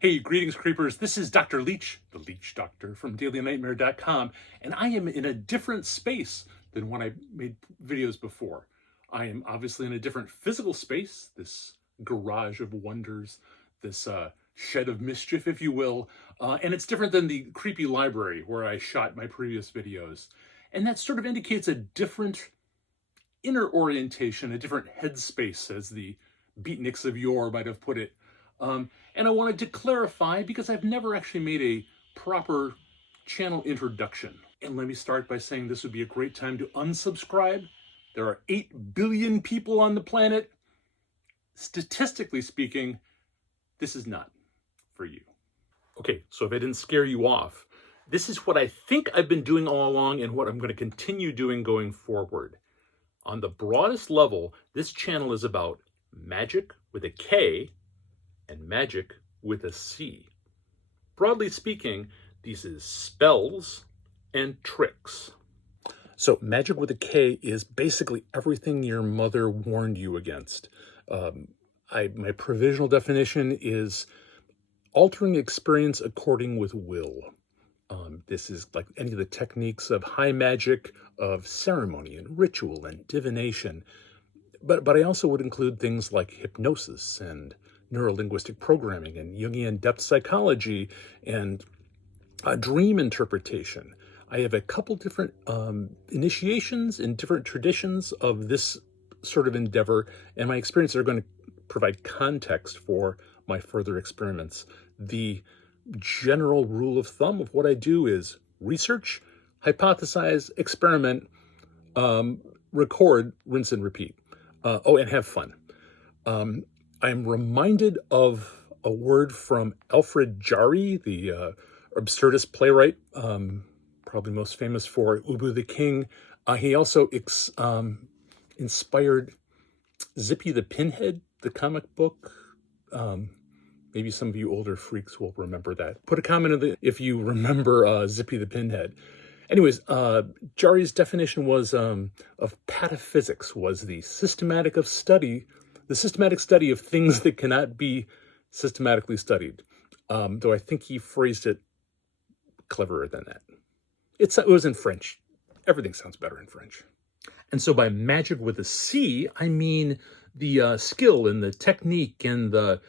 Hey, greetings, creepers. This is Dr. Leech, the Leech Doctor from dailynightmare.com, and I am in a different space than when I made videos before. I am obviously in a different physical space, this garage of wonders, this shed of mischief, if you will, and it's different than the creepy library where I shot my previous videos. And that sort of indicates a different inner orientation, a different headspace, as the beatniks of yore might have put it. And I wanted to clarify because I've never actually made a proper channel introduction. And let me start by saying this would be a great time to unsubscribe. There are 8 billion people on the planet. Statistically speaking, this is not for you. Okay, so if I didn't scare you off, this is what I think I've been doing all along and what I'm going to continue doing going forward. On the broadest level, this channel is about magic with a K and magic with a C. Broadly speaking, these is spells and tricks. So magic with a K is basically everything your mother warned you against. My provisional definition is altering experience according with will. This is like any of the techniques of high magic, of ceremony and ritual and divination. But I also would include things like hypnosis and neurolinguistic programming and Jungian depth psychology and dream interpretation. I have a couple different initiations in different traditions of this sort of endeavor, and my experiences are going to provide context for my further experiments. The general rule of thumb of what I do is research, hypothesize, experiment, record, rinse and repeat. And have fun. I'm reminded of a word from Alfred Jarry, the absurdist playwright, probably most famous for Ubu the King. He also inspired Zippy the Pinhead, the comic book. Maybe some of you older freaks will remember that. Put a comment if you remember Zippy the Pinhead. Anyways, Jarry's definition was of pataphysics was the systematic study of things that cannot be systematically studied. Though I think he phrased it cleverer than that. It was in French. Everything sounds better in French. And so by magic with a C, I mean the skill and the technique and the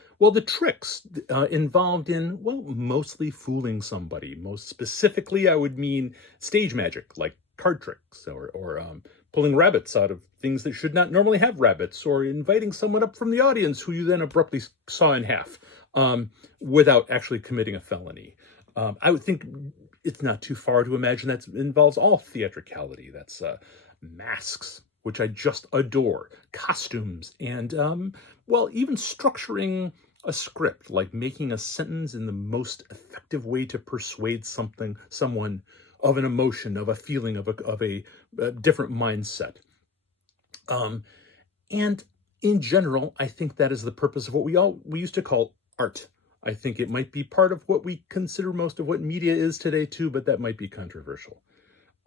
tricks involved in, mostly fooling somebody. Most specifically, I would mean stage magic, like card tricks or pulling rabbits out of things that should not normally have rabbits, or inviting someone up from the audience who you then abruptly saw in half without actually committing a felony. I would think it's not too far to imagine that involves all theatricality. That's masks, which I just adore, costumes, and, even structuring a script, like making a sentence in the most effective way to persuade someone of an emotion, of a feeling, of a different mindset. And in general, I think that is the purpose of what we used to call art. I think it might be part of what we consider most of what media is today too, but that might be controversial.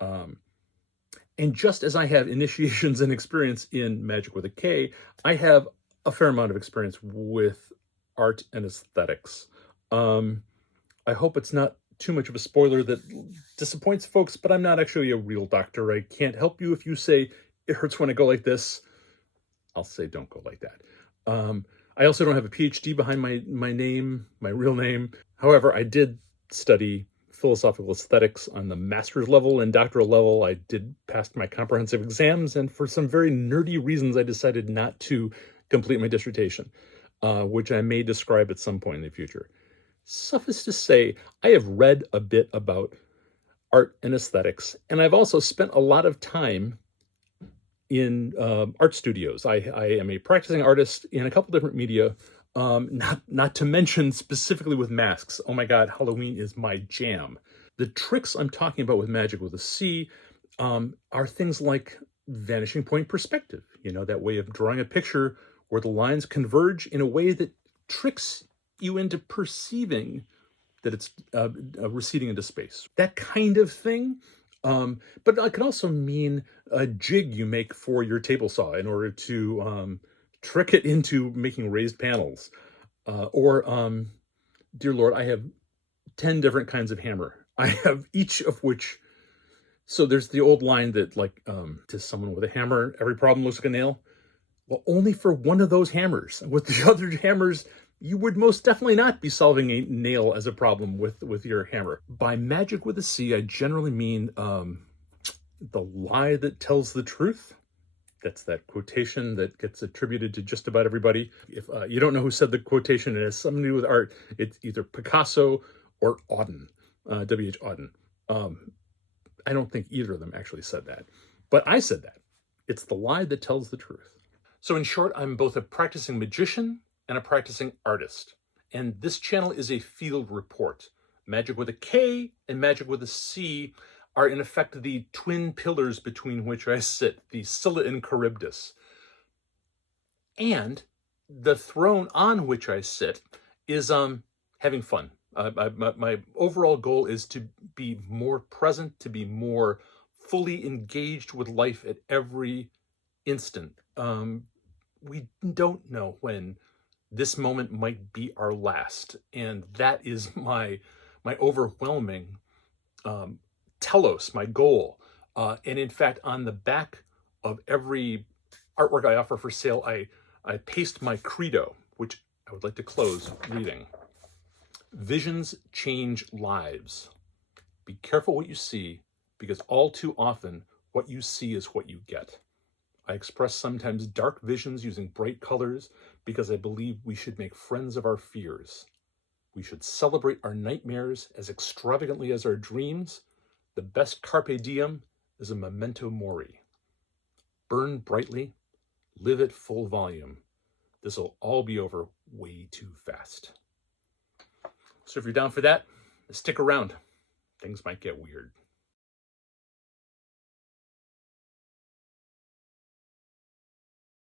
And just as I have initiations and experience in magic with a K, I have a fair amount of experience with art and aesthetics. I hope it's not too much of a spoiler that disappoints folks, but I'm not actually a real doctor. I can't help you if you say, it hurts when I go like this. I'll say, don't go like that. I also don't have a PhD behind my name, my real name. However, I did study philosophical aesthetics on the master's level and doctoral level. I did pass my comprehensive exams, and for some very nerdy reasons, I decided not to complete my dissertation, which I may describe at some point in the future. Suffice to say, I have read a bit about art and aesthetics, and I've also spent a lot of time in art studios. I am a practicing artist in a couple different media, not to mention specifically with masks. Oh my God, Halloween is my jam. The tricks I'm talking about with magic with a C are things like vanishing point perspective, that way of drawing a picture where the lines converge in a way that tricks you into perceiving that it's receding into space. That kind of thing. But it can also mean a jig you make for your table saw in order to trick it into making raised panels, or dear Lord, I have 10 different kinds of hammer. I have each of which. So there's the old line that, like, to someone with a hammer, every problem looks like a nail. Well, only for one of those hammers. With the other hammers, you would most definitely not be solving a nail as a problem with your hammer. By magic with a C, I generally mean the lie that tells the truth. That's that quotation that gets attributed to just about everybody. If you don't know who said the quotation, it has something to do with art. It's either Picasso or Auden, W.H. Auden. I don't think either of them actually said that, but I said that. It's the lie that tells the truth. So in short, I'm both a practicing magician and a practicing artist. And this channel is a field report. Magic with a K and magic with a C are in effect the twin pillars between which I sit, the Scylla and Charybdis. And the throne on which I sit is having fun. My overall goal is to be more present, to be more fully engaged with life at every instant. We don't know when this moment might be our last, and that is my overwhelming telos, my goal. And in fact, on the back of every artwork I offer for sale, I paste my credo, which I would like to close reading. Visions change lives. Be careful what you see, because all too often what you see is what you get. I express sometimes dark visions using bright colors because I believe we should make friends of our fears. We should celebrate our nightmares as extravagantly as our dreams. The best carpe diem is a memento mori. Burn brightly, live at full volume. This will all be over way too fast. So if you're down for that, stick around. Things might get weird.